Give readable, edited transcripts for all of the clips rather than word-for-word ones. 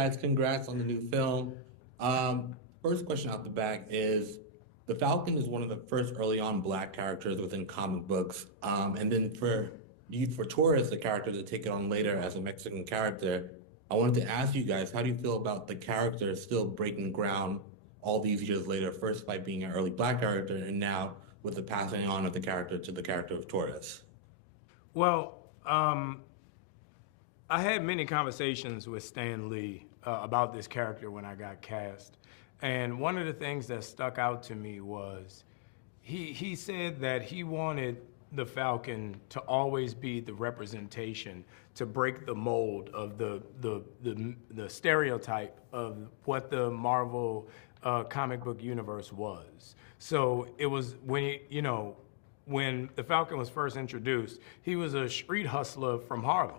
guys, congrats on the new film. First question out the back is the Falcon is one of the first early on black characters within comic books. And then for Taurus, the character to take it on later as a Mexican character, I wanted to ask you guys, how do you feel about the character still breaking ground all these years later, first by being an early black character and now with the passing on of the character to the character of Taurus? Well, I had many conversations with Stan Lee about this character when I got cast. And one of the things that stuck out to me was he said that he wanted the Falcon to always be the representation to break the mold of the stereotype of what the Marvel comic book universe was. So it was when the Falcon was first introduced, he was a street hustler from Harlem.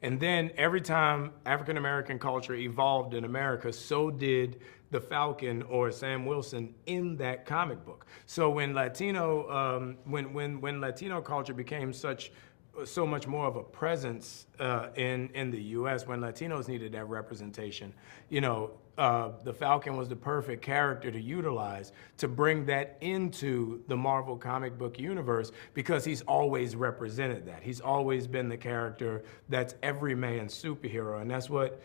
And then every time African American culture evolved in America, so did the Falcon or Sam Wilson in that comic book. So when Latino culture became so much more of a presence in the U.S., when Latinos needed that representation, the Falcon was the perfect character to utilize to bring that into the Marvel comic book universe because he's always represented that. He's always been the character that's every man's superhero, and that's what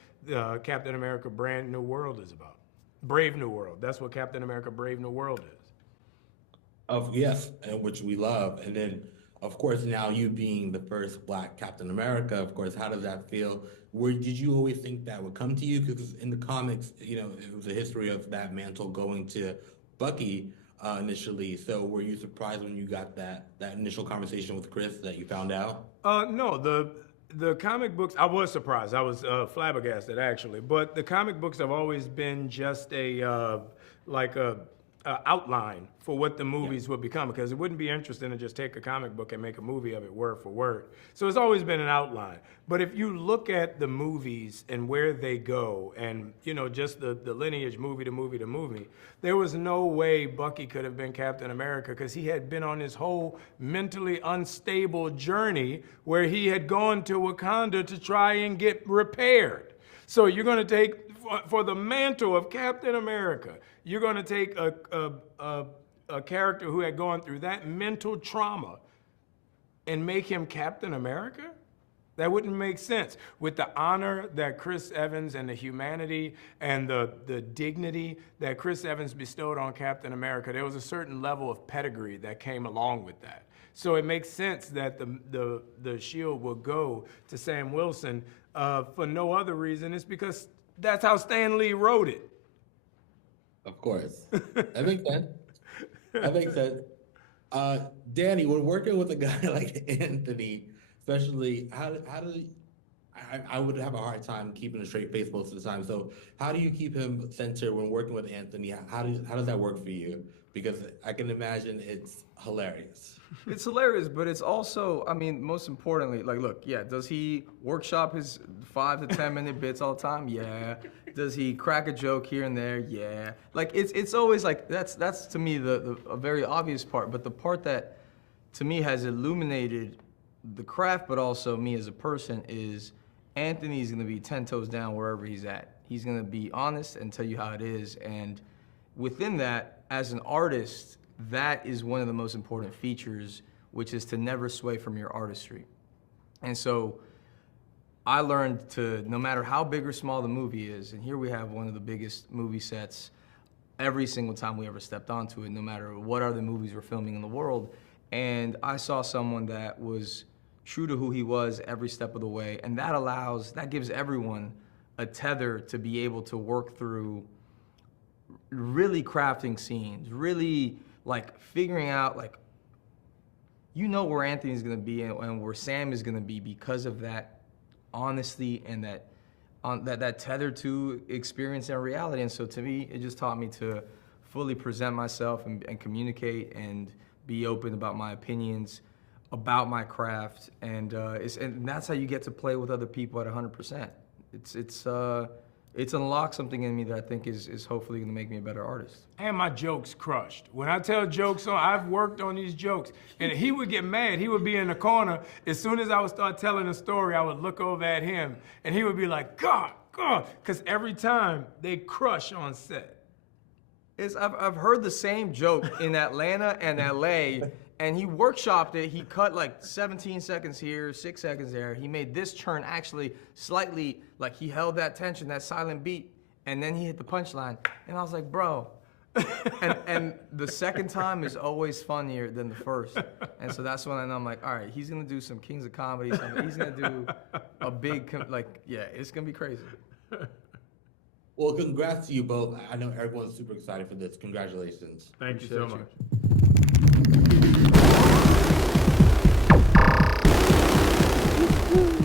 Captain America Brand New World is about. Brave New World. That's what Captain America Brave New World is. Yes, and which we love. And then, of course, now you being the first Black Captain America, of course, how does that feel? Did you always think that would come to you? Because in the comics, it was a history of that mantle going to Bucky initially. So were you surprised when you got that initial conversation with Chris that you found out? No, the comic books, I was surprised. I was flabbergasted, actually. But the comic books have always been just a outline for what the movies would become, because it wouldn't be interesting to just take a comic book and make a movie of it word for word. So it's always been an outline. But if you look at the movies and where they go and, just the lineage movie to movie to movie, there was no way Bucky could have been Captain America because he had been on this whole mentally unstable journey where he had gone to Wakanda to try and get repaired. So you're going to take, for the mantle of Captain America, you're going to take a character who had gone through that mental trauma and make him Captain America? That wouldn't make sense. With the honor that Chris Evans and the humanity and the dignity that Chris Evans bestowed on Captain America, there was a certain level of pedigree that came along with that. So it makes sense that the shield will go to Sam Wilson for no other reason. It's because that's how Stan Lee wrote it. Of course. That makes sense. That makes sense. Danny, when working with a guy like Anthony, especially, I would have a hard time keeping a straight face most of the time. So how do you keep him centered when working with Anthony? How does that work for you? Because I can imagine it's hilarious. It's hilarious, but it's also, most importantly, look, does he workshop his 5 to 10 minute bits all the time? Yeah. Does he crack a joke here and there? Yeah. It's always that's to me a very obvious part, but the part that to me has illuminated the craft, but also me as a person, is Anthony's gonna be 10 toes down wherever he's at. He's gonna be honest and tell you how it is, and within that, as an artist, that is one of the most important features, which is to never sway from your artistry. And so I learned to, no matter how big or small the movie is, and here we have one of the biggest movie sets every single time we ever stepped onto it, no matter what other movies we're filming in the world, and I saw someone that was true to who he was every step of the way, and that gives everyone a tether to be able to work through really crafting scenes, really figuring out where Anthony's gonna be and where Sam is gonna be because of that honesty and that tether to experience and reality. And so to me, it just taught me to fully present myself and communicate and be open about my opinions, about my craft, and that's how you get to play with other people at 100%. It's unlocked something in me that I think is hopefully gonna make me a better artist. And my jokes crushed. When I tell jokes I've worked on these jokes, and he would get mad. He would be in the corner. As soon as I would start telling a story, I would look over at him, and he would be like, God, God, because every time they crush on set. I've heard the same joke in Atlanta and LA, and he workshopped it. He cut like 17 seconds here, 6 seconds there. He made this turn actually slightly, like he held that tension, that silent beat, and then he hit the punchline. And I was like, bro. and the second time is always funnier than the first. And so that's when I'm like, all right, he's going to do some Kings of Comedy. He's going to do a big, it's going to be crazy. Well, congrats to you both. I know everyone's super excited for this. Congratulations. Thank you so Appreciate much.